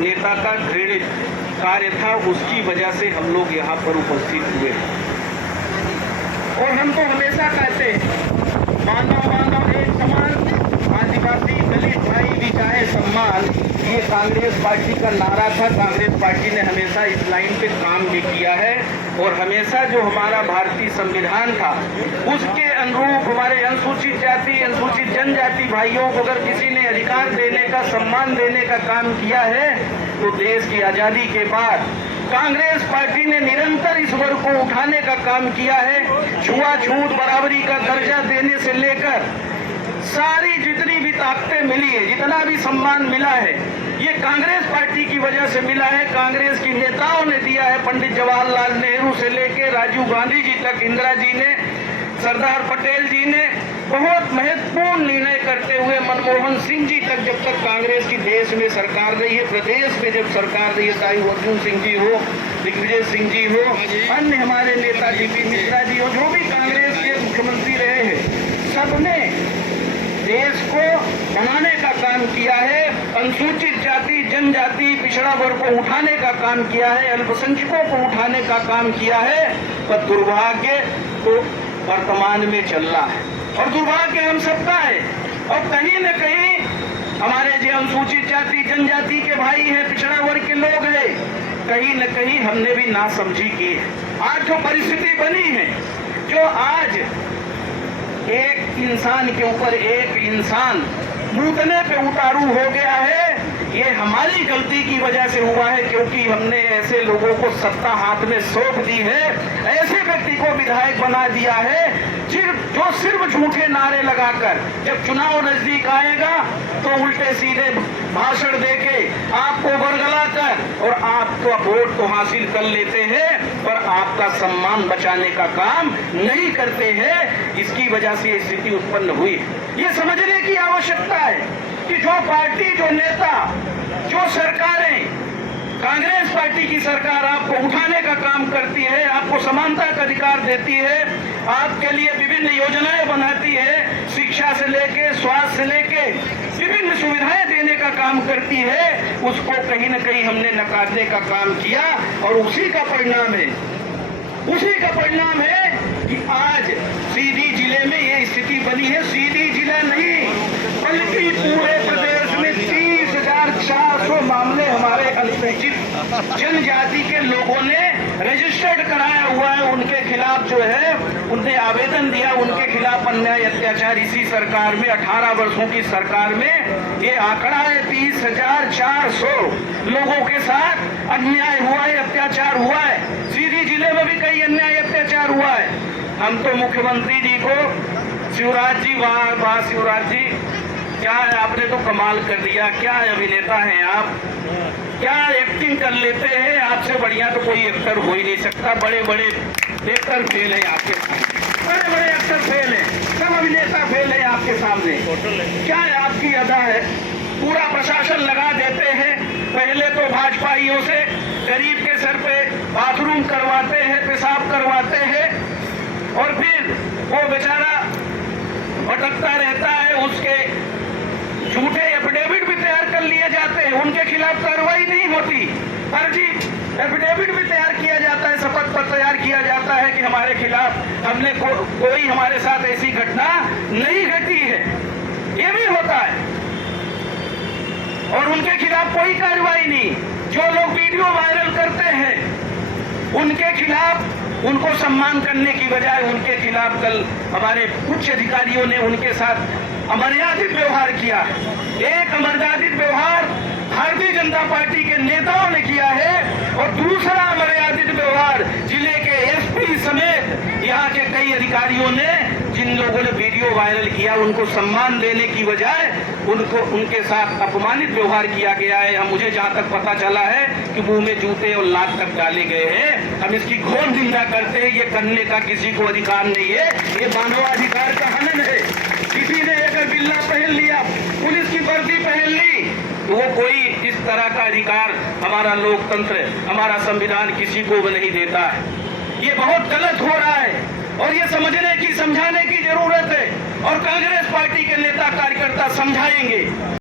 नेता का घृणित कार्य था, उसकी वजह से हम लोग यहाँ पर उपस्थित हुए। और हम तो हमेशा कहते हैं मानव मानव एक समान, आदिवासी दलित भाई भी चाहे सम्मान, ये कांग्रेस पार्टी का नारा था। कांग्रेस पार्टी ने हमेशा इस लाइन पे काम भी किया है और हमेशा जो हमारा भारतीय संविधान था उसके अनुरूप हमारे अनुसूचित जाति अनुसूचित जनजाति भाइयों को अगर किसी ने अधिकार देने का, सम्मान देने का काम किया है तो देश की आजादी के बाद कांग्रेस पार्टी ने निरंतर इस वर्ग को उठाने का काम किया है। छुआछूत बराबरी का दर्जा देने से लेकर सारी जितनी भी ताकतें मिली है, जितना भी सम्मान मिला है, ये कांग्रेस पार्टी की वजह से मिला है। कांग्रेस की नेताओं ने दिया है। पंडित जवाहरलाल नेहरू से लेकर राजीव गांधी जी तक, इंदिरा जी ने, सरदार पटेल जी ने बहुत महत्वपूर्ण निर्णय करते हुए, मनमोहन सिंह जी तक, जब तक कांग्रेस की देश में सरकार रही है, प्रदेश में जब सरकार रही है, चाहे अर्जुन सिंह जी हो, दिग्विजय सिंह जी हो, अन्य हमारे नेता DP मिश्रा जी हो, जो भी कांग्रेस के मुख्यमंत्री रहे हैं, सबने देश को बनाने का काम किया है। अनुसूचित जाति जनजाति पिछड़ा वर्ग को उठाने का काम किया है, अल्पसंख्यकों को उठाने का काम किया है। पर दुर्भाग्य तो वर्तमान में चल रहा है और दुर्भाग्य हम सबका है। और कहीं न कहीं हमारे जो अनुसूचित जाति जनजाति के भाई हैं, पिछड़ा वर्ग के लोग हैं, कहीं न कहीं हमने भी नासमझी की है। आज जो परिस्थिति बनी है, जो आज एक इंसान के ऊपर एक इंसान मूतने पे उतारू हो गया है, ये हमारी गलती की वजह से हुआ है, क्योंकि हमने ऐसे लोगों को सत्ता हाथ में सौंप दी है, ऐसे व्यक्ति को विधायक बना दिया है जो सिर्फ झूठे नारे लगाकर जब चुनाव नजदीक आएगा तो उल्टे सीधे भाषण देके आपको बरगला कर और आपका वोट तो हासिल कर लेते हैं, पर आपका सम्मान बचाने का काम नहीं करते हैं। इसकी वजह से ये स्थिति उत्पन्न हुई। ये समझने की आवश्यकता है कि जो पार्टी, जो नेता, जो सरकारें, कांग्रेस पार्टी की सरकार आपको उठाने का काम करती है, आपको समानता का अधिकार देती है, आपके लिए विभिन्न योजनाएं बनाती है, शिक्षा से लेके स्वास्थ्य से लेके विभिन्न सुविधाएं देने का काम करती है, उसको कहीं न कहीं हमने नकारने का काम किया। और उसी का परिणाम है कि आज सीधी जिले में ये स्थिति बनी है। सीधी जिला नहीं बल्कि पूरे प्रदेश में 30,400 मामले हमारे अनुसूचित जनजाति के लोगों ने रजिस्टर्ड कराया हुआ है। उनके खिलाफ जो है, उनने आवेदन दिया, उनके खिलाफ अन्याय अत्याचार इसी सरकार में, 18 वर्षों की सरकार में ये आंकड़ा है। 30,400 लोगों के साथ अन्याय हुआ है, अत्याचार हुआ है। सीधी जिले में भी कई अन्याय अत्याचार हुआ है। हम तो मुख्यमंत्री जी को, शिवराज जी, वाह शिवराज जी, क्या है, आपने तो कमाल कर दिया, क्या अभिनेता हैं आप, क्या एक्टिंग कर लेते हैं, आपसे बढ़िया तो कोई एक्टर हो ही नहीं सकता। बड़े बड़े एक्टर फेल है आपके सामने, बड़े बड़े एक्टर फेल है, सब अभिनेता फेल है आपके सामने। क्या है आपकी अदा है, पूरा प्रशासन लगा देते हैं। पहले तो भाजपाइयों से गरीब के सर पे बाथरूम करवाते हैं, पेशाब करवाते हैं, और फिर वो बेचारा भटकता रहता है, उसके झूठे एफिडेविट भी तैयार कर लिए जाते हैं, उनके खिलाफ कार्रवाई नहीं होती, फर्जी एफिडेविट भी तैयार किया जाता है, शपथ पत्र तैयार किया जाता है कि हमारे खिलाफ हमने कोई हमारे साथ ऐसी घटना नहीं घटी है, ये भी होता है, और उनके खिलाफ कोई कार्रवाई नहीं। जो लोग वीडियो वायरल करते हैं उनके खिलाफ, उनको सम्मान करने की बजाय उनके खिलाफ कल हमारे उच्च अधिकारियों ने उनके साथ अमर्यादित व्यवहार किया है। एक अमर्यादित व्यवहार भारतीय जनता पार्टी के नेताओं ने किया है और दूसरा अमर्यादित व्यवहार जिले के SP समेत यहाँ के कई अधिकारियों ने, जिन लोगों ने वीडियो वायरल किया, उनको सम्मान देने की बजाय उनके साथ अपमानित व्यवहार किया गया है। मुझे जहाँ तक पता चला है कि मुंह में जूते और लात तक डाले गए हैं। हम इसकी घोर निंदा करते हैं। ये करने का किसी को अधिकार नहीं है, ये मानवाधिकार का हनन है। किसी ने अगर बिल्ला पहन लिया, पुलिस की वर्दी पहन ली, तो वो कोई इस तरह का अधिकार, हमारा लोकतंत्र, हमारा संविधान किसी को भी नहीं देता है। ये बहुत गलत हो रहा है और ये समझने की, समझाने की जरूरत है, और कांग्रेस पार्टी के नेता कार्यकर्ता समझाएंगे।